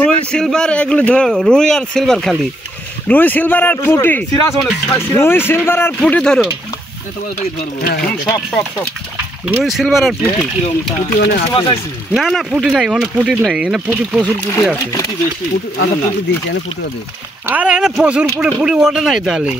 রুই সিলভার এগুলো ধরো, রুই আর সিলভার খালি, রুই সিলভার আর পুটি, রুই সিলভার আর পুটি ধরো, রুই সিলভার আর পুটি। না না পুটি নাই, ওখানে পুটি নাই, এখানে পুটি প্রচুর পুটি আছে। আর এখানে প্রচুর পুটি, পুটি ওঠে নাই তাহলে।